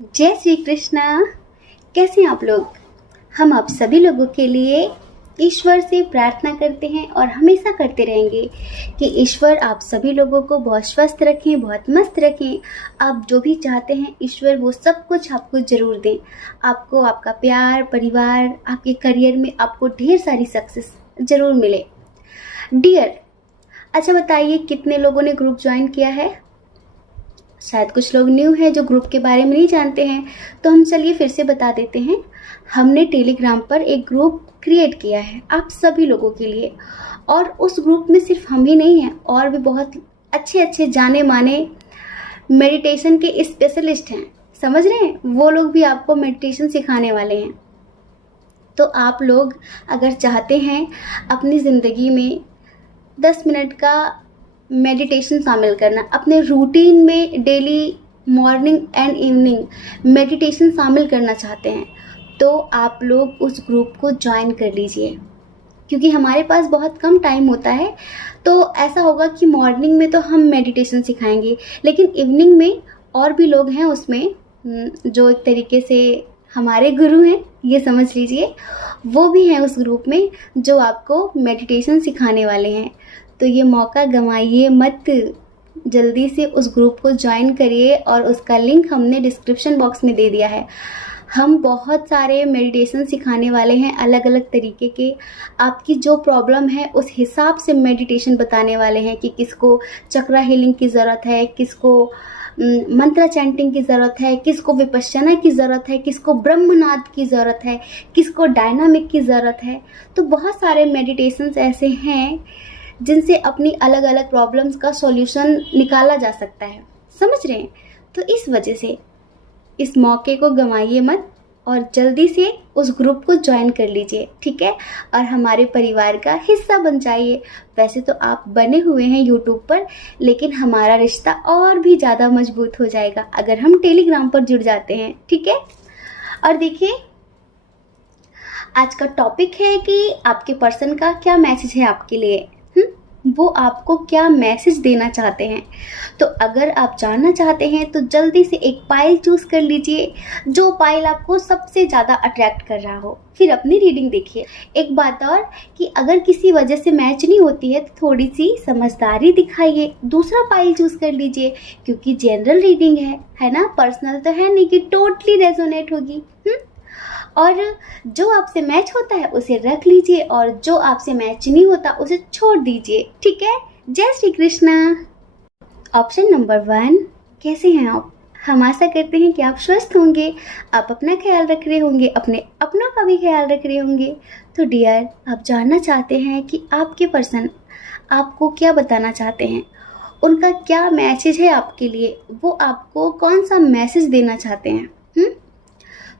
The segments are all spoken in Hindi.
जय श्री कृष्णा। कैसे हैं आप लोग? हम आप सभी लोगों के लिए ईश्वर से प्रार्थना करते हैं और हमेशा करते रहेंगे कि ईश्वर आप सभी लोगों को बहुत स्वस्थ रखें, बहुत मस्त रखें। आप जो भी चाहते हैं ईश्वर वो सब कुछ आपको ज़रूर दें। आपको आपका प्यार, परिवार, आपके करियर में आपको ढेर सारी सक्सेस ज़रूर मिले। डियर, अच्छा बताइए कितने लोगों ने ग्रुप ज्वाइन किया है? शायद कुछ लोग न्यू हैं जो ग्रुप के बारे में नहीं जानते हैं, तो हम चलिए फिर से बता देते हैं। हमने टेलीग्राम पर एक ग्रुप क्रिएट किया है आप सभी लोगों के लिए, और उस ग्रुप में सिर्फ हम ही नहीं हैं, और भी बहुत अच्छे अच्छे जाने माने मेडिटेशन के स्पेशलिस्ट हैं। समझ रहे हैं? वो लोग भी आपको मेडिटेशन सिखाने वाले हैं। तो आप लोग अगर चाहते हैं अपनी ज़िंदगी में 10 मिनट का मेडिटेशन शामिल करना, अपने रूटीन में daily morning and evening meditation शामिल करना चाहते हैं, तो आप लोग उस ग्रुप को ज्वाइन कर लीजिए। क्योंकि हमारे पास बहुत कम टाइम होता है, तो ऐसा होगा कि मॉर्निंग में तो हम मेडिटेशन सिखाएंगे, लेकिन इवनिंग में और भी लोग हैं उसमें जो एक तरीके से हमारे गुरु हैं, ये समझ लीजिए, वो भी हैं उस ग्रुप में जो आपको मेडिटेशन सिखाने वाले हैं। तो ये मौका गंवाइए मत, जल्दी से उस ग्रुप को ज्वाइन करिए, और उसका लिंक हमने डिस्क्रिप्शन बॉक्स में दे दिया है। हम बहुत सारे मेडिटेशन सिखाने वाले हैं अलग अलग तरीके के। आपकी जो प्रॉब्लम है उस हिसाब से मेडिटेशन बताने वाले हैं कि किसको चक्रा हीलिंग की ज़रूरत है, किसको मंत्र चैंटिंग की ज़रूरत है, किसको विपश्यना की ज़रूरत है, किसको ब्रह्मनाद की ज़रूरत है, किसको डायनामिक की ज़रूरत है। तो बहुत सारे मेडिटेशंस ऐसे हैं जिनसे अपनी अलग अलग प्रॉब्लम्स का सॉल्यूशन निकाला जा सकता है। समझ रहे हैं? तो इस वजह से इस मौके को गंवाइए मत और जल्दी से उस ग्रुप को ज्वाइन कर लीजिए, ठीक है? और हमारे परिवार का हिस्सा बन जाइए। वैसे तो आप बने हुए हैं यूट्यूब पर, लेकिन हमारा रिश्ता और भी ज़्यादा मजबूत हो जाएगा अगर हम टेलीग्राम पर जुड़ जाते हैं, ठीक है? और देखिए, आज का टॉपिक है कि आपके पर्सन का क्या मैसेज है आपके लिए, वो आपको क्या मैसेज देना चाहते हैं। तो अगर आप जानना चाहते हैं तो जल्दी से एक पाइल चूज कर लीजिए, जो पाइल आपको सबसे ज़्यादा अट्रैक्ट कर रहा हो, फिर अपनी रीडिंग देखिए। एक बात और कि अगर किसी वजह से मैच नहीं होती है तो थोड़ी सी समझदारी दिखाइए, दूसरा पाइल चूज कर लीजिए, क्योंकि जनरल रीडिंग है ना, पर्सनल तो है नहीं कि टोटली रेजोनेट होगी। और जो आपसे मैच होता है उसे रख लीजिए, और जो आपसे मैच नहीं होता उसे छोड़ दीजिए, ठीक है? जय श्री कृष्णा। ऑप्शन नंबर 1, कैसे हैं आप? हम आशा करते हैं कि आप स्वस्थ होंगे, आप अपना ख्याल रख रहे होंगे, अपने अपनों का भी ख्याल रख रहे होंगे। तो डियर, आप जानना चाहते हैं कि आपके पर्सन आपको क्या बताना चाहते हैं, उनका क्या मैसेज है आपके लिए, वो आपको कौन सा मैसेज देना चाहते हैं।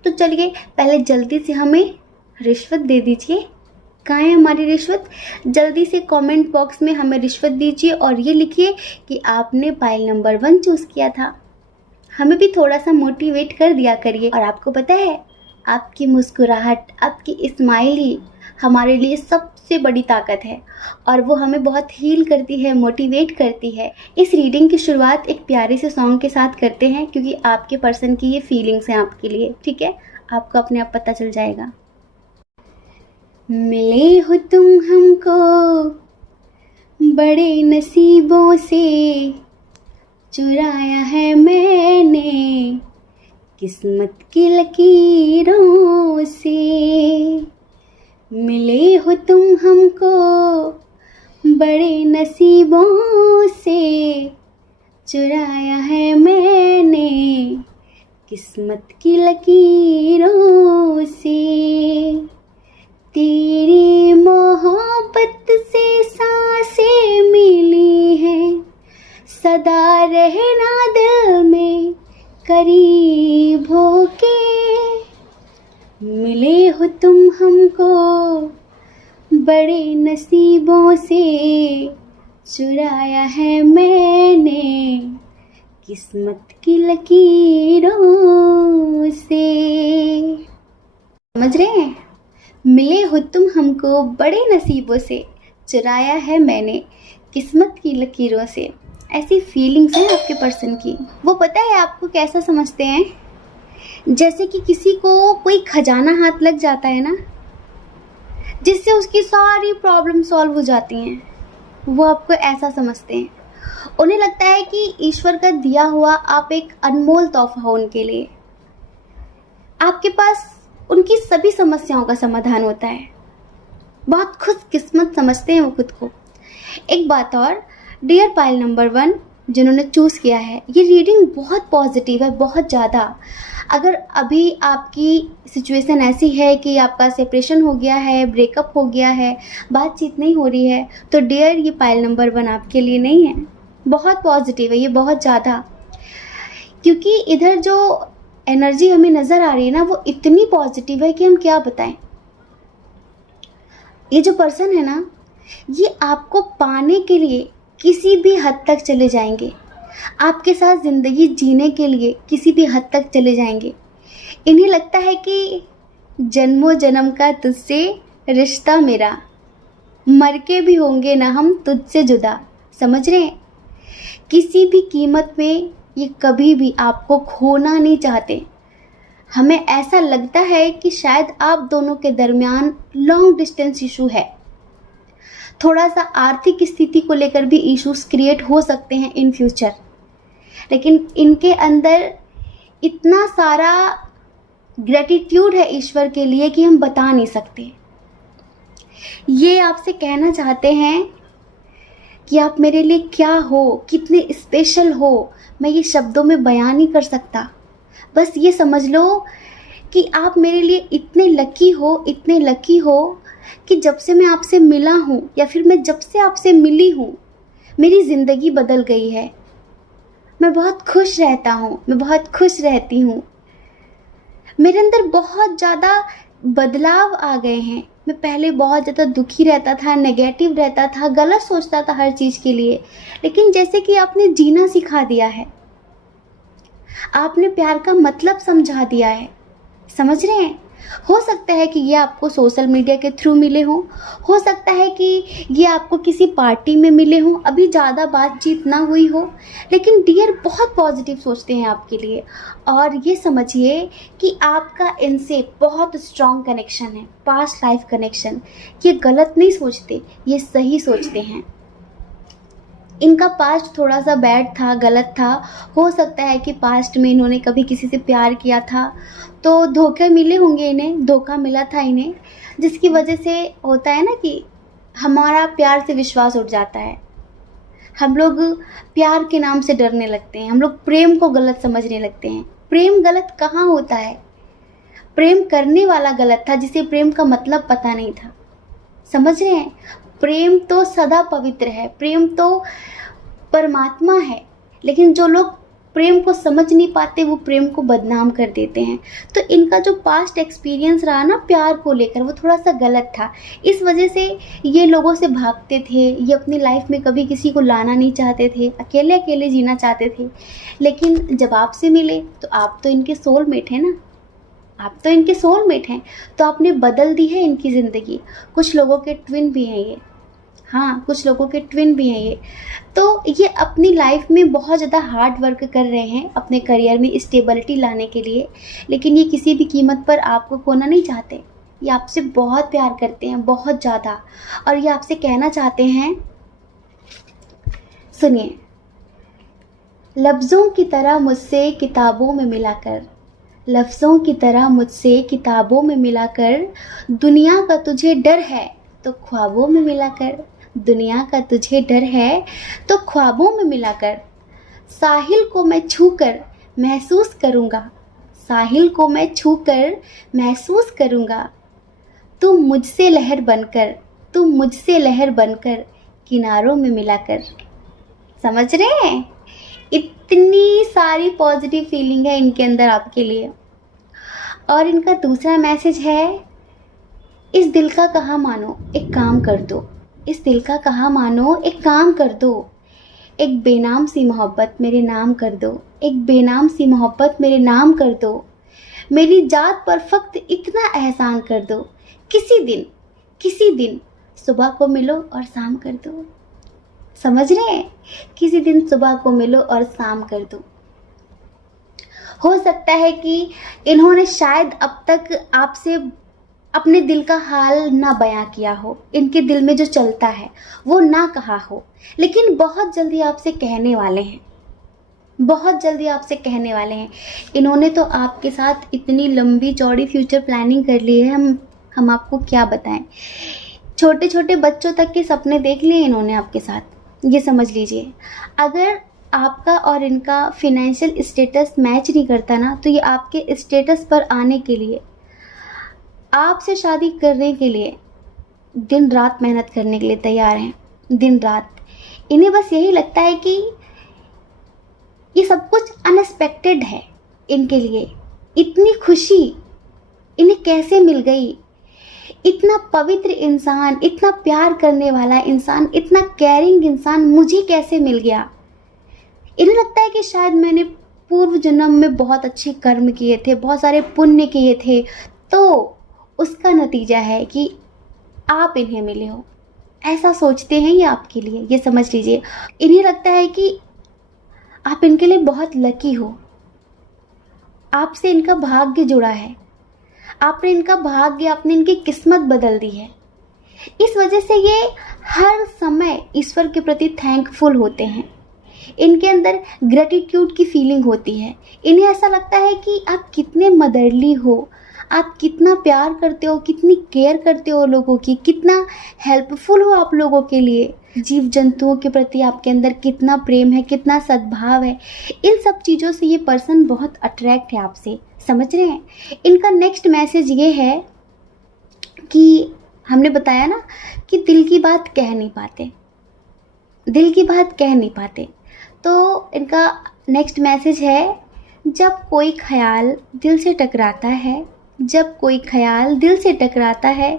तो चलिए पहले जल्दी से हमें रिश्वत दे दीजिए। कहाँ है हमारी रिश्वत? जल्दी से कमेंट बॉक्स में हमें रिश्वत दीजिए और ये लिखिए कि आपने पाइल नंबर 1 चूज़ किया था। हमें भी थोड़ा सा मोटिवेट कर दिया करिए। और आपको पता है, आपकी मुस्कुराहट, आपकी स्माइल ही हमारे लिए सबसे बड़ी ताकत है, और वो हमें बहुत हील करती है, मोटिवेट करती है। इस रीडिंग की शुरुआत एक प्यारे से सॉन्ग के साथ करते हैं, क्योंकि आपके पर्सन की ये फीलिंग्स हैं आपके लिए, ठीक है? आपको अपने आप पता चल जाएगा। मिले हो तुम हमको बड़े नसीबों से, चुराया है मैंने किस्मत की लकीरों से। मिले हो तुम हमको बड़े नसीबों से, चुराया है मैंने किस्मत की लकीरों से। तेरी मोहब्बत से सांसें मिली हैं, सदा रहना दिल में करीब होके। मिले हो तुम हमको बड़े नसीबों से, चुराया है मैंने किस्मत की लकीरों से। समझ रहे हैं? मिले हो तुम हमको बड़े नसीबों से, चुराया है मैंने किस्मत की लकीरों से। ऐसी फीलिंग्स हैं आपके पर्सन की। वो पता है आपको कैसा समझते हैं? जैसे कि किसी को कोई खजाना हाथ लग जाता है ना, जिससे उसकी सारी प्रॉब्लम सॉल्व हो जाती हैं, वो आपको ऐसा समझते हैं। उन्हें लगता है कि ईश्वर का दिया हुआ आप एक अनमोल तोहफा हो उनके लिए। आपके पास उनकी सभी समस्याओं का समाधान होता है। बहुत खुशकिस्मत समझते हैं वो खुद को। एक बात और, डियर पाइल नंबर 1 जिन्होंने चूज़ किया है, ये रीडिंग बहुत पॉजिटिव है, बहुत ज़्यादा। अगर अभी आपकी सिचुएशन ऐसी है कि आपका सेपरेशन हो गया है, ब्रेकअप हो गया है, बातचीत नहीं हो रही है, तो डियर ये पाइल नंबर 1 आपके लिए नहीं है। बहुत पॉजिटिव है ये, बहुत ज़्यादा। क्योंकि इधर जो एनर्जी हमें नज़र आ रही है ना, वो इतनी पॉजिटिव है कि हम क्या बताएं। ये जो पर्सन है ना, ये आपको पाने के लिए किसी भी हद तक चले जाएंगे, आपके साथ ज़िंदगी जीने के लिए किसी भी हद तक चले जाएंगे। इन्हें लगता है कि जन्मों जन्म का तुझसे रिश्ता मेरा, मर के भी होंगे ना हम तुझसे जुदा। समझ रहे हैं? किसी भी कीमत में ये कभी भी आपको खोना नहीं चाहते। हमें ऐसा लगता है कि शायद आप दोनों के दरमियान लॉन्ग डिस्टेंस इशू है, थोड़ा सा आर्थिक स्थिति को लेकर भी इश्यूज क्रिएट हो सकते हैं इन फ्यूचर, लेकिन इनके अंदर इतना सारा ग्रेटिट्यूड है ईश्वर के लिए कि हम बता नहीं सकते। ये आपसे कहना चाहते हैं कि आप मेरे लिए क्या हो, कितने स्पेशल हो, मैं ये शब्दों में बयान नहीं कर सकता। बस ये समझ लो कि आप मेरे लिए इतने लकी हो, इतने लकी हो कि जब से मैं आपसे मिला हूँ, या फिर मैं जब से आपसे मिली हूँ, मेरी ज़िंदगी बदल गई है। मैं बहुत खुश रहता हूँ, मैं बहुत खुश रहती हूँ। मेरे अंदर बहुत ज़्यादा बदलाव आ गए हैं। मैं पहले बहुत ज़्यादा दुखी रहता था, नेगेटिव रहता था, गलत सोचता था हर चीज़ के लिए, लेकिन जैसे कि आपने जीना सिखा दिया है, आपने प्यार का मतलब समझा दिया है। समझ रहे हैं? हो सकता है कि ये आपको सोशल मीडिया के थ्रू मिले हों, हो सकता है कि ये आपको किसी पार्टी में मिले हों, अभी ज़्यादा बातचीत ना हुई हो, लेकिन डियर बहुत पॉजिटिव सोचते हैं आपके लिए। और ये समझिए कि आपका इनसे बहुत स्ट्रॉन्ग कनेक्शन है, पास्ट लाइफ कनेक्शन। ये गलत नहीं सोचते, ये सही सोचते हैं। इनका पास्ट थोड़ा सा बैड था, गलत था। हो सकता है कि पास्ट में इन्होंने कभी किसी से प्यार किया था, तो धोखे मिले होंगे, इन्हें धोखा मिला था इन्हें, जिसकी वजह से होता है ना कि हमारा प्यार से विश्वास उठ जाता है। हम लोग प्यार के नाम से डरने लगते हैं, हम लोग प्रेम को गलत समझने लगते हैं। प्रेम गलत कहाँ होता है? प्रेम करने वाला गलत था, जिसे प्रेम का मतलब पता नहीं था। समझ रहे हैं? प्रेम तो सदा पवित्र है, प्रेम तो परमात्मा है, लेकिन जो लोग प्रेम को समझ नहीं पाते वो प्रेम को बदनाम कर देते हैं। तो इनका जो पास्ट एक्सपीरियंस रहा ना प्यार को लेकर, वो थोड़ा सा गलत था। इस वजह से ये लोगों से भागते थे, ये अपनी लाइफ में कभी किसी को लाना नहीं चाहते थे, अकेले अकेले जीना चाहते थे। लेकिन जब आपसे मिले तो आप तो इनके सोलमेट हैं ना, आप तो इनके सोलमेट हैं, तो आपने बदल दी है इनकी ज़िंदगी। कुछ लोगों के ट्विन भी हैं ये, हाँ कुछ लोगों के ट्विन भी हैं ये। तो ये अपनी लाइफ में बहुत ज़्यादा हार्ड वर्क कर रहे हैं अपने करियर में स्टेबिलिटी लाने के लिए, लेकिन ये किसी भी कीमत पर आपको खोना नहीं चाहते। ये आपसे बहुत प्यार करते हैं, बहुत ज़्यादा। और ये आपसे कहना चाहते हैं, सुनिए, लफ्ज़ों की तरह मुझसे किताबों में मिलाकर, लफ्ज़ों की तरह मुझसे किताबों में मिलाकर, दुनिया का तुझे डर है तो ख्वाबों में मिलाकर, दुनिया का तुझे डर है तो ख्वाबों में मिलाकर, साहिल को मैं छूकर महसूस करूँगा, साहिल को मैं छूकर महसूस करूँगा, तू मुझसे लहर बनकर, तू मुझसे लहर बनकर, किनारों में मिलाकर। समझ रहे हैं? इतनी सारी पॉजिटिव फीलिंग है इनके अंदर आपके लिए। और इनका दूसरा मैसेज है, इस दिल का कहा मानो एक काम कर दो, इस दिल का कहा मानो एक काम कर दो, एक बेनाम सी मोहब्बत मेरे नाम कर दो, एक बेनाम सी मोहब्बत मेरे नाम कर दो, मेरी जात पर फक्त इतना एहसान कर दो, किसी दिन सुबह को मिलो और शाम कर दो। समझ रहे हैं? किसी दिन सुबह को मिलो और शाम कर दो। हो सकता है कि इन्होंने शायद अब तक आपसे अपने दिल का हाल ना बयां किया हो, इनके दिल में जो चलता है वो ना कहा हो, लेकिन बहुत जल्दी आपसे कहने वाले हैं, बहुत जल्दी आपसे कहने वाले हैं। इन्होंने तो आपके साथ इतनी लंबी चौड़ी फ्यूचर प्लानिंग कर ली है, हम आपको क्या बताएं। छोटे छोटे बच्चों तक के सपने देख लिए इन्होंने आपके साथ, ये समझ लीजिए। अगर आपका और इनका फिनेंशियल स्टेटस मैच नहीं करता ना, तो ये आपके स्टेटस पर आने के लिए, आपसे शादी करने के लिए दिन रात मेहनत करने के लिए तैयार हैं, दिन रात। इन्हें बस यही लगता है कि ये सब कुछ अनएक्सपेक्टेड है इनके लिए। इतनी खुशी इन्हें कैसे मिल गई, इतना पवित्र इंसान, इतना प्यार करने वाला इंसान, इतना केयरिंग इंसान मुझे कैसे मिल गया। इन्हें लगता है कि शायद मैंने पूर्व जन्म में बहुत अच्छे कर्म किए थे, बहुत सारे पुण्य किए थे, तो उसका नतीजा है कि आप इन्हें मिले हो। ऐसा सोचते हैं ये आपके लिए, ये समझ लीजिए। इन्हें लगता है कि आप इनके लिए बहुत लकी हो, आपसे इनका भाग्य जुड़ा है, आपने इनका भाग्य, आपने इनकी किस्मत बदल दी है। इस वजह से ये हर समय ईश्वर के प्रति थैंकफुल होते हैं। इनके अंदर ग्रेटिट्यूड की फीलिंग होती है। इन्हें ऐसा लगता है कि आप कितने मदरली हो, आप कितना प्यार करते हो, कितनी केयर करते हो लोगों की, कितना हेल्पफुल हो आप लोगों के लिए, जीव जंतुओं के प्रति आपके अंदर कितना प्रेम है, कितना सद्भाव है। इन सब चीज़ों से ये पर्सन बहुत अट्रैक्ट है आपसे, समझ रहे हैं। इनका नेक्स्ट मैसेज ये है कि हमने बताया ना कि दिल की बात कह नहीं पाते, दिल की बात कह नहीं पाते। तो इनका नेक्स्ट मैसेज है, जब कोई ख्याल दिल से टकराता है, जब कोई ख्याल दिल से टकराता है,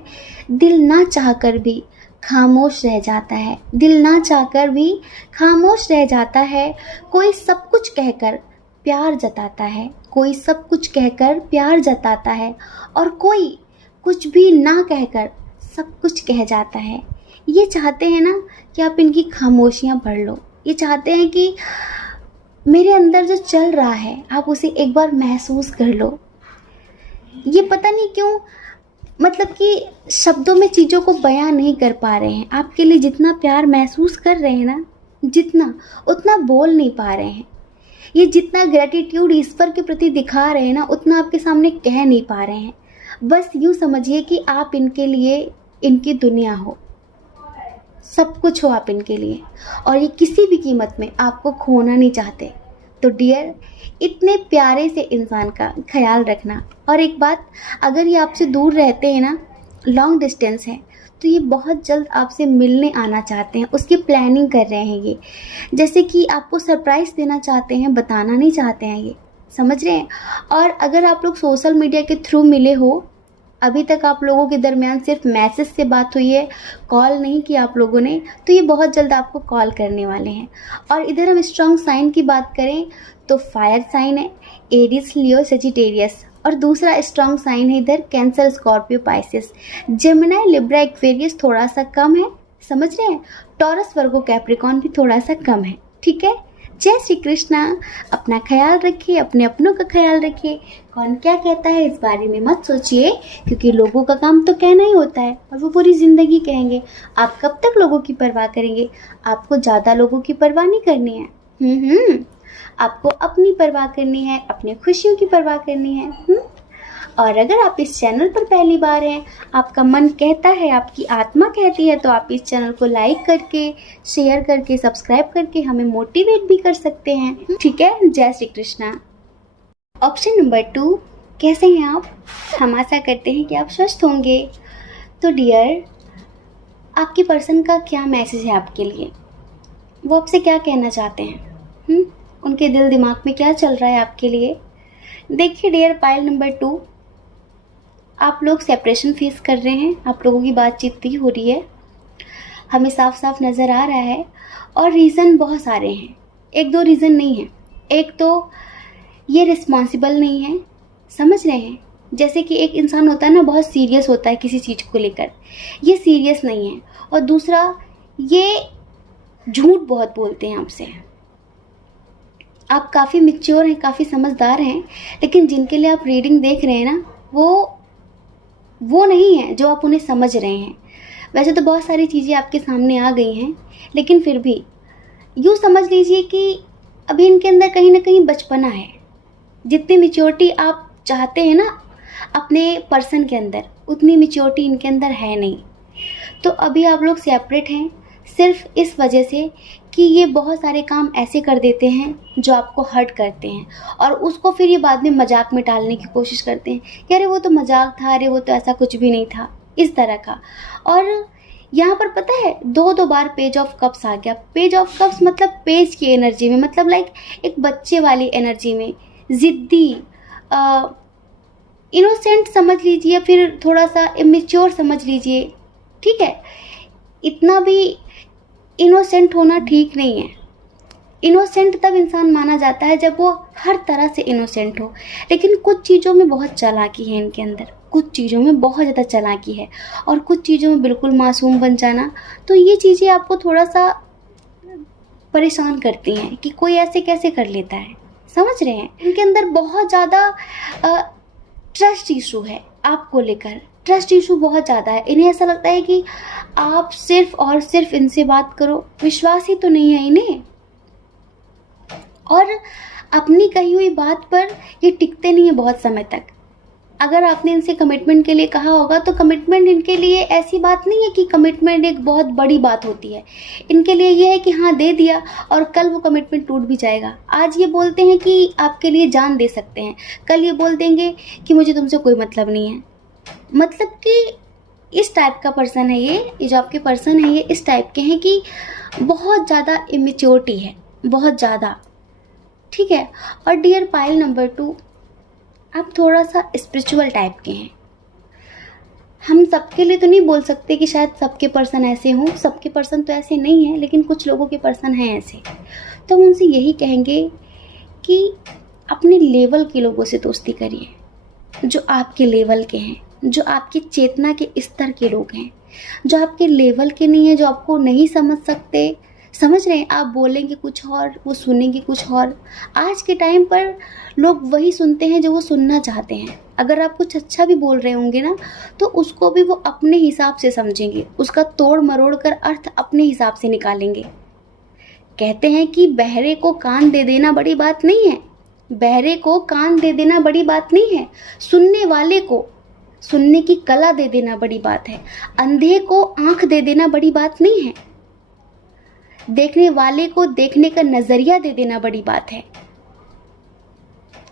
दिल ना चाहकर भी खामोश रह जाता है, दिल ना चाहकर भी खामोश रह जाता है। कोई सब कुछ कहकर प्यार जताता है, कोई सब कुछ कहकर प्यार जताता है, और कोई कुछ भी ना कहकर सब कुछ कह जाता है। ये चाहते हैं ना कि आप इनकी खामोशियाँ पढ़ लो, ये चाहते हैं कि मेरे अंदर जो चल रहा है आप उसे एक बार महसूस कर लो। ये पता नहीं क्यों, मतलब कि शब्दों में चीज़ों को बयां नहीं कर पा रहे हैं। आपके लिए जितना प्यार महसूस कर रहे हैं ना, जितना, उतना बोल नहीं पा रहे हैं। ये जितना ग्रेटिट्यूड ईश्वर के प्रति दिखा रहे हैं ना, उतना आपके सामने कह नहीं पा रहे हैं। बस यूँ समझिए कि आप इनके लिए इनकी दुनिया हो, सब कुछ हो आप इनके लिए, और ये किसी भी कीमत में आपको खोना नहीं चाहते। तो डियर, इतने प्यारे से इंसान का ख्याल रखना। और एक बात, अगर ये आपसे दूर रहते हैं ना, लॉन्ग डिस्टेंस है, तो ये बहुत जल्द आपसे मिलने आना चाहते हैं, उसकी प्लानिंग कर रहे हैं ये। जैसे कि आपको सरप्राइज़ देना चाहते हैं, बताना नहीं चाहते हैं ये, समझ रहे हैं। और अगर आप लोग सोशल मीडिया के थ्रू मिले हो, अभी तक आप लोगों के दरमियान सिर्फ मैसेज से बात हुई है, कॉल नहीं किया आप लोगों ने, तो ये बहुत जल्द आपको कॉल करने वाले हैं। और इधर हम स्ट्रॉन्ग साइन की बात करें तो फायर साइन है एरीज, लियो, सजिटेरियस, और दूसरा स्ट्रॉन्ग साइन है इधर cancer, Scorpio, Pisces, Gemini, Libra, Aquarius थोड़ा सा कम है, समझ रहे हैं। टॉरस, वर्गो, कैप्रिकॉन भी थोड़ा सा कम है, ठीक है। जय श्री कृष्णा। अपना ख्याल रखिए, अपने अपनों का ख्याल रखिए। कौन क्या कहता है इस बारे में मत सोचिए, क्योंकि लोगों का काम तो कहना ही होता है, और वो पूरी ज़िंदगी कहेंगे। आप कब तक लोगों की परवाह करेंगे? आपको ज़्यादा लोगों की परवाह नहीं करनी है। आपको अपनी परवाह करनी है, अपनी खुशियों की परवाह करनी है। और अगर आप इस चैनल पर पहली बार हैं, आपका मन कहता है, आपकी आत्मा कहती है, तो आप इस चैनल को लाइक करके, शेयर करके, सब्सक्राइब करके हमें मोटिवेट भी कर सकते हैं, ठीक है। जय श्री कृष्णा। ऑप्शन नंबर 2, कैसे हैं आप? हम आशा करते हैं कि आप स्वस्थ होंगे। तो डियर, आपकी पर्सन का क्या मैसेज है आपके लिए? वो आपसे क्या कहना चाहते हैं? उनके दिल दिमाग में क्या चल रहा है आपके लिए? देखिए डियर, पाइल नंबर 2, आप लोग सेपरेशन फेस कर रहे हैं, आप लोगों की बातचीत भी हो रही है, हमें साफ साफ नज़र आ रहा है। और रीज़न बहुत सारे हैं, एक दो रीज़न नहीं है। एक तो ये रिस्पॉन्सिबल नहीं है, समझ रहे हैं। जैसे कि एक इंसान होता है ना, बहुत सीरियस होता है किसी चीज़ को लेकर, ये सीरियस नहीं है। और दूसरा, ये झूठ बहुत बोलते हैं आपसे, आप काफ़ी मैच्योर हैं, काफ़ी समझदार हैं, लेकिन जिनके लिए आप रीडिंग देख रहे हैं ना, वो नहीं है जो आप उन्हें समझ रहे हैं। वैसे तो बहुत सारी चीज़ें आपके सामने आ गई हैं, लेकिन फिर भी यूँ समझ लीजिए कि अभी इनके अंदर कहीं ना कहीं बचपना है। जितनी मैच्योरिटी आप चाहते हैं ना अपने पर्सन के अंदर, उतनी मैच्योरिटी इनके अंदर है नहीं। तो अभी आप लोग सेपरेट हैं सिर्फ इस वजह से कि ये बहुत सारे काम ऐसे कर देते हैं जो आपको हर्ट करते हैं, और उसको फिर ये बाद में मजाक में टालने की कोशिश करते हैं कि अरे वो तो मजाक था, अरे वो तो ऐसा कुछ भी नहीं था, इस तरह का। और यहाँ पर पता है दो बार पेज ऑफ कप्स आ गया। पेज ऑफ कप्स मतलब पेज की एनर्जी में, मतलब लाइक एक बच्चे वाली एनर्जी में, ज़िद्दी, इनोसेंट समझ लीजिए या फिर थोड़ा सा इमेच्योर समझ लीजिए, ठीक है। इतना भी इनोसेंट होना ठीक नहीं है। इनोसेंट तब इंसान माना जाता है जब वो हर तरह से इनोसेंट हो, लेकिन कुछ चीज़ों में बहुत चालाकी है इनके अंदर, कुछ चीज़ों में बहुत ज़्यादा चालाकी है, और कुछ चीज़ों में बिल्कुल मासूम बन जाना। तो ये चीज़ें आपको थोड़ा सा परेशान करती हैं कि कोई ऐसे कैसे कर लेता है, समझ रहे हैं। इनके अंदर बहुत ज़्यादा ट्रस्ट इशू है आपको लेकर, ट्रस्ट इशू बहुत ज़्यादा है। इन्हें ऐसा लगता है कि आप सिर्फ और सिर्फ इनसे बात करो, विश्वास ही तो नहीं है इन्हें, और अपनी कही हुई बात पर ये टिकते नहीं है बहुत समय तक। अगर आपने इनसे कमिटमेंट के लिए कहा होगा तो कमिटमेंट इनके लिए ऐसी बात नहीं है कि कमिटमेंट एक बहुत बड़ी बात होती है। इनके लिए ये है कि हाँ दे दिया और कल वो कमिटमेंट टूट भी जाएगा। आज ये बोलते हैं कि आपके लिए जान दे सकते हैं, कल ये बोल देंगे कि मुझे तुमसे कोई मतलब नहीं है। मतलब कि इस टाइप का पर्सन है ये जो आपके पर्सन है, ये इस टाइप के हैं कि बहुत ज़्यादा इमेच्योरिटी है, बहुत ज़्यादा, ठीक है। और डियर पाइल नंबर 2, आप थोड़ा सा स्पिरिचुअल टाइप के हैं। हम सबके लिए तो नहीं बोल सकते कि शायद सबके पर्सन ऐसे हों, सबके पर्सन तो ऐसे नहीं हैं, लेकिन कुछ लोगों के पर्सन हैं ऐसे। तो हम उनसे यही कहेंगे कि अपने लेवल के लोगों से दोस्ती करिए, जो आपके लेवल के हैं, जो आपकी चेतना के स्तर के लोग हैं। जो आपके लेवल के नहीं है, जो आपको नहीं समझ सकते, समझ रहे हैं, आप बोलेंगे कुछ और वो सुनेंगे कुछ और। आज के टाइम पर लोग वही सुनते हैं जो वो सुनना चाहते हैं। अगर आप कुछ अच्छा भी बोल रहे होंगे ना तो उसको भी वो अपने हिसाब से समझेंगे, उसका तोड़ मरोड़ कर अर्थ अपने हिसाब से निकालेंगे। कहते हैं कि बहरे को कान दे देना बड़ी बात नहीं है, बहरे को कान दे देना बड़ी बात नहीं है, सुनने वाले को सुनने की कला दे देना बड़ी बात है, अंधे को आंख दे देना बड़ी बात नहीं है, देखने वाले को देखने का नजरिया दे देना बड़ी बात है।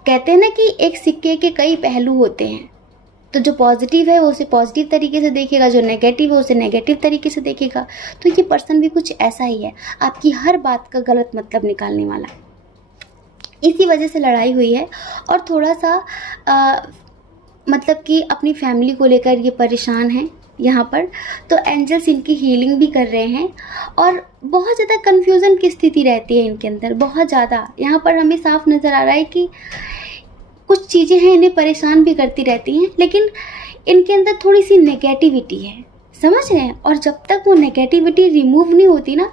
कहते हैं ना कि एक सिक्के के कई पहलू होते हैं, तो जो पॉजिटिव है वो उसे पॉजिटिव तरीके से देखेगा, जो नेगेटिव है उसे नेगेटिव तरीके से देखेगा। तो ये पर्सन भी कुछ ऐसा ही है, आपकी हर बात का गलत मतलब निकालने वाला। इसी वजह से लड़ाई हुई है, और थोड़ा सा मतलब कि अपनी फैमिली को लेकर ये परेशान है यहाँ पर। तो एंजल्स इनकी हीलिंग भी कर रहे हैं, और बहुत ज़्यादा कन्फ्यूज़न की स्थिति रहती है इनके अंदर, बहुत ज़्यादा। यहाँ पर हमें साफ नज़र आ रहा है कि कुछ चीज़ें हैं इन्हें परेशान भी करती रहती हैं, लेकिन इनके अंदर थोड़ी सी नेगेटिविटी है, समझ रहे हैं। और जब तक वो नेगेटिविटी रिमूव नहीं होती ना,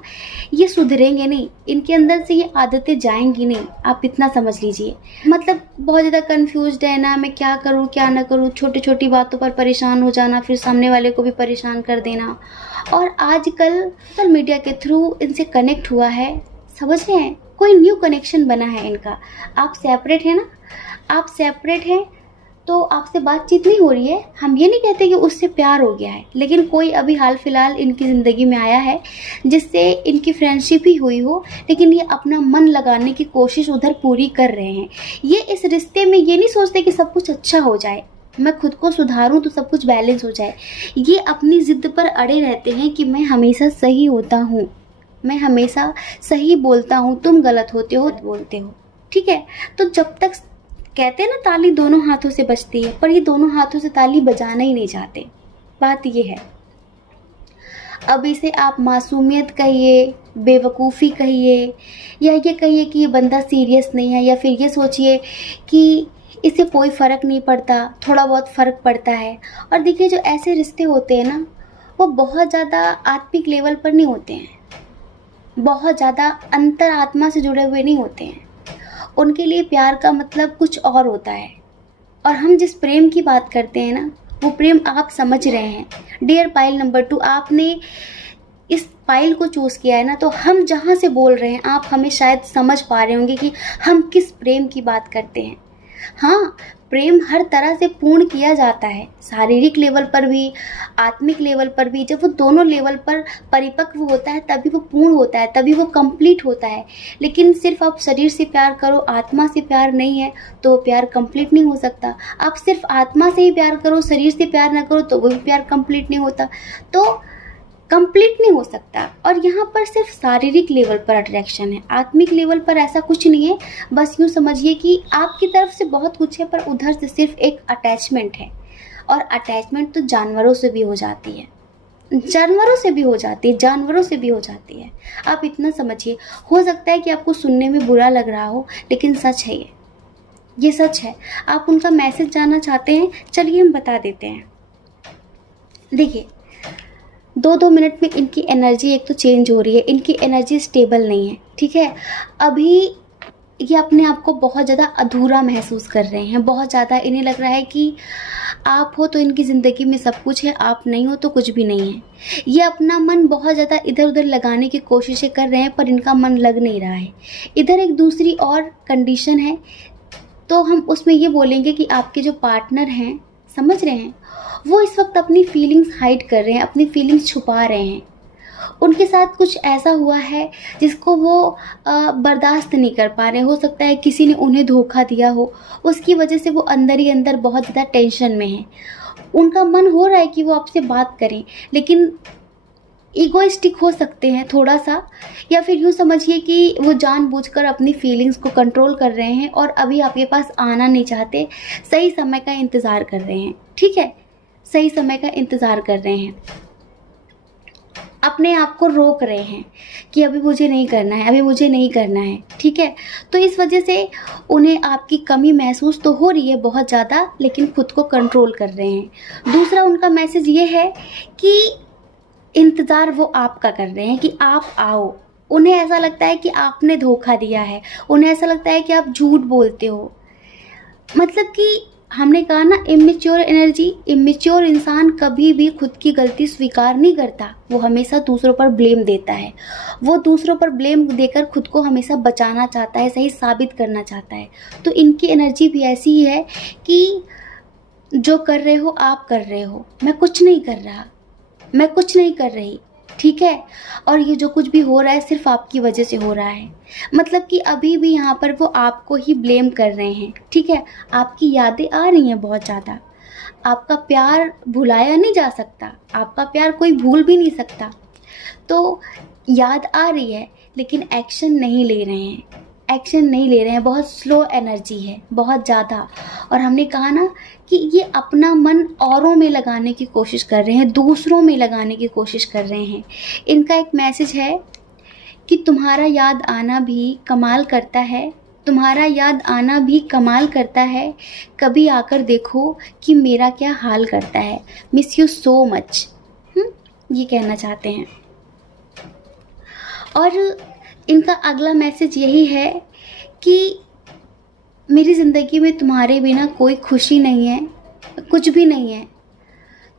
ये सुधरेंगे नहीं, इनके अंदर से ये आदतें जाएंगी नहीं, आप इतना समझ लीजिए। मतलब बहुत ज़्यादा कंफ्यूज्ड है ना, मैं क्या करूँ क्या ना करूँ, छोटी छोटी बातों पर परेशान हो जाना, फिर सामने वाले को भी परेशान कर देना। और आजकल सोशल मीडिया के थ्रू इनसे कनेक्ट हुआ है, समझ रहे हैं, कोई न्यू कनेक्शन बना है इनका। आप सेपरेट हैं ना, आप सेपरेट हैं तो आपसे बातचीत नहीं हो रही है, हम ये नहीं कहते कि उससे प्यार हो गया है, लेकिन कोई अभी हाल फिलहाल इनकी ज़िंदगी में आया है जिससे इनकी फ्रेंडशिप ही हुई हो, लेकिन ये अपना मन लगाने की कोशिश उधर पूरी कर रहे हैं। ये इस रिश्ते में ये नहीं सोचते कि सब कुछ अच्छा हो जाए, मैं खुद को सुधारूं तो सब कुछ बैलेंस हो जाए। ये अपनी ज़िद पर अड़े रहते हैं कि मैं हमेशा सही होता हूँ, मैं हमेशा सही बोलता हूँ, तुम गलत होते हो बोलते हो, ठीक है। तो जब तक कहते हैं ना ताली दोनों हाथों से बजती है, पर ये दोनों हाथों से ताली बजाना ही नहीं चाहते, बात ये है। अब इसे आप मासूमियत कहिए, बेवकूफ़ी कहिए, या ये कहिए कि ये बंदा सीरियस नहीं है, या फिर ये सोचिए कि इसे कोई फ़र्क नहीं पड़ता, थोड़ा बहुत फ़र्क पड़ता है। और देखिए जो ऐसे रिश्ते होते हैं ना, वो बहुत ज़्यादा आत्मिक लेवल पर नहीं होते हैं, बहुत ज़्यादा अंतर आत्मा से जुड़े हुए नहीं होते हैं। उनके लिए प्यार का मतलब कुछ और होता है। और हम जिस प्रेम की बात करते हैं ना, वो प्रेम आप समझ रहे हैं। डियर पाइल नंबर 2, आपने इस पाइल को चूज़ किया है ना, तो हम जहाँ से बोल रहे हैं आप हमें शायद समझ पा रहे होंगे कि हम किस प्रेम की बात करते हैं। हाँ, प्रेम हर तरह से पूर्ण किया जाता है, शारीरिक लेवल पर भी, आत्मिक लेवल पर भी। जब वो दोनों लेवल पर परिपक्व होता है तभी वो पूर्ण होता है, तभी वो कंप्लीट होता है। लेकिन सिर्फ आप शरीर से प्यार करो, आत्मा से प्यार नहीं है, तो वो प्यार कंप्लीट नहीं हो सकता। आप सिर्फ आत्मा से ही प्यार करो, शरीर से प्यार ना करो, तो वो भी प्यार कंप्लीट नहीं होता, तो कंप्लीट नहीं हो सकता। और यहाँ पर सिर्फ शारीरिक लेवल पर अट्रैक्शन है, आत्मिक लेवल पर ऐसा कुछ नहीं है। बस यूँ समझिए कि आपकी तरफ से बहुत कुछ है, पर उधर से सिर्फ एक अटैचमेंट है। और अटैचमेंट तो जानवरों से भी हो जाती है, जानवरों से भी हो जाती है, जानवरों से भी हो जाती है। आप इतना समझिए, हो सकता है कि आपको सुनने में बुरा लग रहा हो, लेकिन सच है ये सच है। आप उनका मैसेज जानना चाहते हैं, चलिए हम बता देते हैं। देखिए, 2-2 मिनट में इनकी एनर्जी एक तो चेंज हो रही है, इनकी एनर्जी स्टेबल नहीं है, ठीक है। अभी ये अपने आप को बहुत ज़्यादा अधूरा महसूस कर रहे हैं, बहुत ज़्यादा इन्हें लग रहा है कि आप हो तो इनकी ज़िंदगी में सब कुछ है, आप नहीं हो तो कुछ भी नहीं है। ये अपना मन बहुत ज़्यादा इधर उधर लगाने की कोशिशें कर रहे हैं, पर इनका मन लग नहीं रहा है। इधर एक दूसरी और कंडीशन है, तो हम उसमें ये बोलेंगे कि आपके जो पार्टनर हैं, समझ रहे हैं, वो इस वक्त अपनी फीलिंग्स हाइड कर रहे हैं, अपनी फीलिंग्स छुपा रहे हैं। उनके साथ कुछ ऐसा हुआ है जिसको वो बर्दाश्त नहीं कर पा रहे। हो सकता है किसी ने उन्हें धोखा दिया हो, उसकी वजह से वो अंदर ही अंदर बहुत ज़्यादा टेंशन में है। उनका मन हो रहा है कि वो आपसे बात करें, लेकिन ईगोइस्टिक हो सकते हैं थोड़ा सा, या फिर यूँ समझिए कि वो जानबूझकर अपनी फीलिंग्स को कंट्रोल कर रहे हैं और अभी आपके पास आना नहीं चाहते, सही समय का इंतज़ार कर रहे हैं, ठीक है, सही समय का इंतज़ार कर रहे हैं। अपने आप को रोक रहे हैं कि अभी मुझे नहीं करना है, अभी मुझे नहीं करना है, ठीक है। तो इस वजह से उन्हें आपकी कमी महसूस तो हो रही है बहुत ज़्यादा, लेकिन खुद को कंट्रोल कर रहे हैं। दूसरा उनका मैसेज ये है कि इंतज़ार वो आपका कर रहे हैं कि आप आओ। उन्हें ऐसा लगता है कि आपने धोखा दिया है, उन्हें ऐसा लगता है कि आप झूठ बोलते हो। मतलब कि हमने कहा ना, इमेच्योर एनर्जी, इमेच्योर इंसान कभी भी खुद की गलती स्वीकार नहीं करता, वो हमेशा दूसरों पर ब्लेम देता है। वो दूसरों पर ब्लेम देकर खुद को हमेशा बचाना चाहता है, सही साबित करना चाहता है। तो इनकी एनर्जी भी ऐसी ही है कि जो कर रहे हो आप कर रहे हो, मैं कुछ नहीं कर रहा, मैं कुछ नहीं कर रही, ठीक है। और ये जो कुछ भी हो रहा है सिर्फ आपकी वजह से हो रहा है। मतलब कि अभी भी यहाँ पर वो आपको ही ब्लेम कर रहे हैं, ठीक है। आपकी यादें आ रही हैं बहुत ज़्यादा, आपका प्यार भुलाया नहीं जा सकता, आपका प्यार कोई भूल भी नहीं सकता। तो याद आ रही है, लेकिन एक्शन नहीं ले रहे हैं, एक्शन नहीं ले रहे हैं। बहुत स्लो एनर्जी है, बहुत ज़्यादा। और हमने कहा ना कि ये अपना मन औरों में लगाने की कोशिश कर रहे हैं, दूसरों में लगाने की कोशिश कर रहे हैं। इनका एक मैसेज है कि तुम्हारा याद आना भी कमाल करता है, तुम्हारा याद आना भी कमाल करता है, कभी आकर देखो कि मेरा क्या हाल करता है, मिस यू सो मच, ये कहना चाहते हैं। और इनका अगला मैसेज यही है कि मेरी ज़िंदगी में तुम्हारे बिना कोई खुशी नहीं है, कुछ भी नहीं है।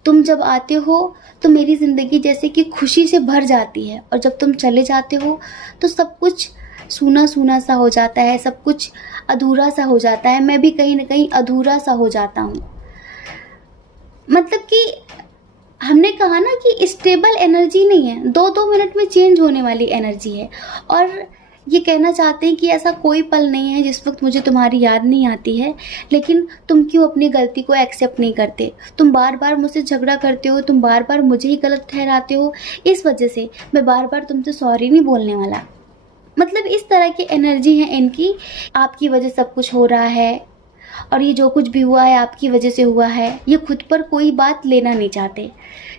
तुम जब आते हो तो मेरी ज़िंदगी जैसे कि खुशी से भर जाती है, और जब तुम चले जाते हो तो सब कुछ सूना सूना सा हो जाता है, सब कुछ अधूरा सा हो जाता है। मैं भी कहीं ना कहीं अधूरा सा हो जाता हूँ। मतलब कि हमने कहा ना कि स्टेबल एनर्जी नहीं है, 2-2 मिनट में चेंज होने वाली एनर्जी है। और ये कहना चाहते हैं कि ऐसा कोई पल नहीं है जिस वक्त मुझे तुम्हारी याद नहीं आती है, लेकिन तुम क्यों अपनी गलती को एक्सेप्ट नहीं करते। तुम बार बार मुझसे झगड़ा करते हो, तुम बार बार मुझे ही गलत ठहराते हो, इस वजह से मैं बार बार तुमसे सॉरी नहीं बोलने वाला। मतलब इस तरह की एनर्जी है इनकी, आपकी वजह सब कुछ हो रहा है, और ये जो कुछ भी हुआ है आपकी वजह से हुआ है। ये खुद पर कोई बात लेना नहीं चाहते,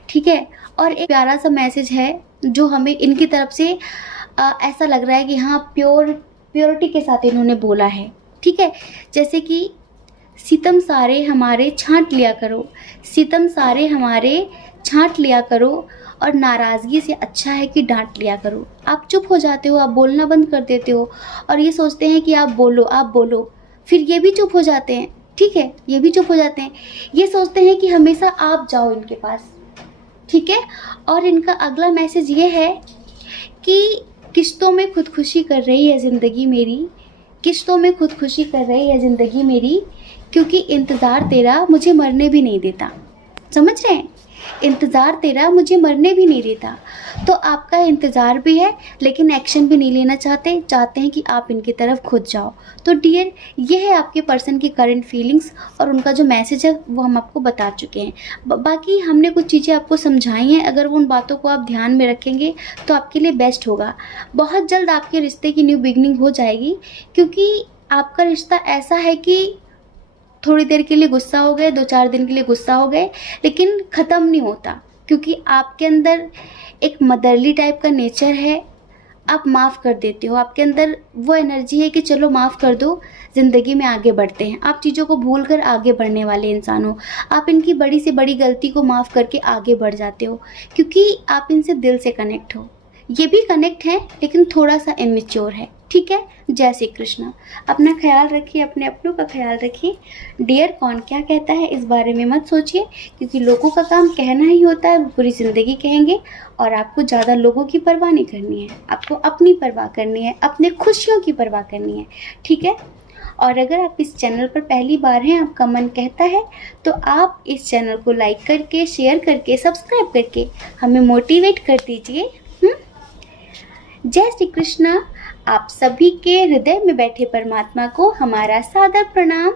ठीक है। और एक प्यारा सा मैसेज है जो हमें इनकी तरफ से ऐसा लग रहा है कि हाँ, प्योरिटी के साथ इन्होंने बोला है, ठीक है। जैसे कि सितम सारे हमारे छांट लिया करो, सितम सारे हमारे छांट लिया करो, और नाराज़गी से अच्छा है कि डांट लिया करो। आप चुप हो जाते हो, आप बोलना बंद कर देते हो और ये सोचते हैं कि आप बोलो, फिर ये भी चुप हो जाते हैं। ठीक है, ये भी चुप हो जाते हैं, ये सोचते हैं कि हमेशा आप जाओ इनके पास। ठीक है, और इनका अगला मैसेज ये है कि किश्तों में खुदकुशी कर रही है ज़िंदगी मेरी, किश्तों में खुदकुशी कर रही है ज़िंदगी मेरी, क्योंकि इंतज़ार तेरा मुझे मरने भी नहीं देता। समझ रहे हैं, इंतज़ार तेरा मुझे मरने भी नहीं देता। तो आपका इंतज़ार भी है लेकिन एक्शन भी नहीं लेना चाहते हैं कि आप इनकी तरफ खुद जाओ। तो डियर, ये है आपके पर्सन की करंट फीलिंग्स और उनका जो मैसेज है वो हम आपको बता चुके हैं। बाकी हमने कुछ चीज़ें आपको समझाई हैं, अगर वो उन बातों को आप ध्यान में रखेंगे तो आपके लिए बेस्ट होगा। बहुत जल्द आपके रिश्ते की न्यू बिगनिंग हो जाएगी, क्योंकि आपका रिश्ता ऐसा है कि थोड़ी देर के लिए गुस्सा हो गए, 2-4 दिन के लिए गुस्सा हो गए, लेकिन ख़त्म नहीं होता, क्योंकि आपके अंदर एक मदरली टाइप का नेचर है। आप माफ़ कर देते हो, आपके अंदर वो एनर्जी है कि चलो माफ़ कर दो, ज़िंदगी में आगे बढ़ते हैं। आप चीज़ों को भूल कर आगे बढ़ने वाले इंसान हो। आप इनकी बड़ी से बड़ी गलती को माफ़ करके आगे बढ़ जाते हो, क्योंकि आप इनसे दिल से कनेक्ट हो। ये भी कनेक्ट है लेकिन थोड़ा सा इमेच्योर है। ठीक है, जय श्री कृष्ण। अपना ख्याल रखिए, अपने अपनों का ख्याल रखिए। डियर, कौन क्या कहता है इस बारे में मत सोचिए, क्योंकि लोगों का काम कहना ही होता है, वो पूरी ज़िंदगी कहेंगे और आपको ज़्यादा लोगों की परवाह नहीं करनी है। आपको अपनी परवाह करनी है, अपने खुशियों की परवाह करनी है। ठीक है, और अगर आप इस चैनल पर पहली बार हैं, आपका मन कहता है तो आप इस चैनल को लाइक करके, शेयर करके, सब्सक्राइब करके हमें मोटिवेट कर दीजिए। जय श्री कृष्णा। आप सभी के हृदय में बैठे परमात्मा को हमारा सादर प्रणाम।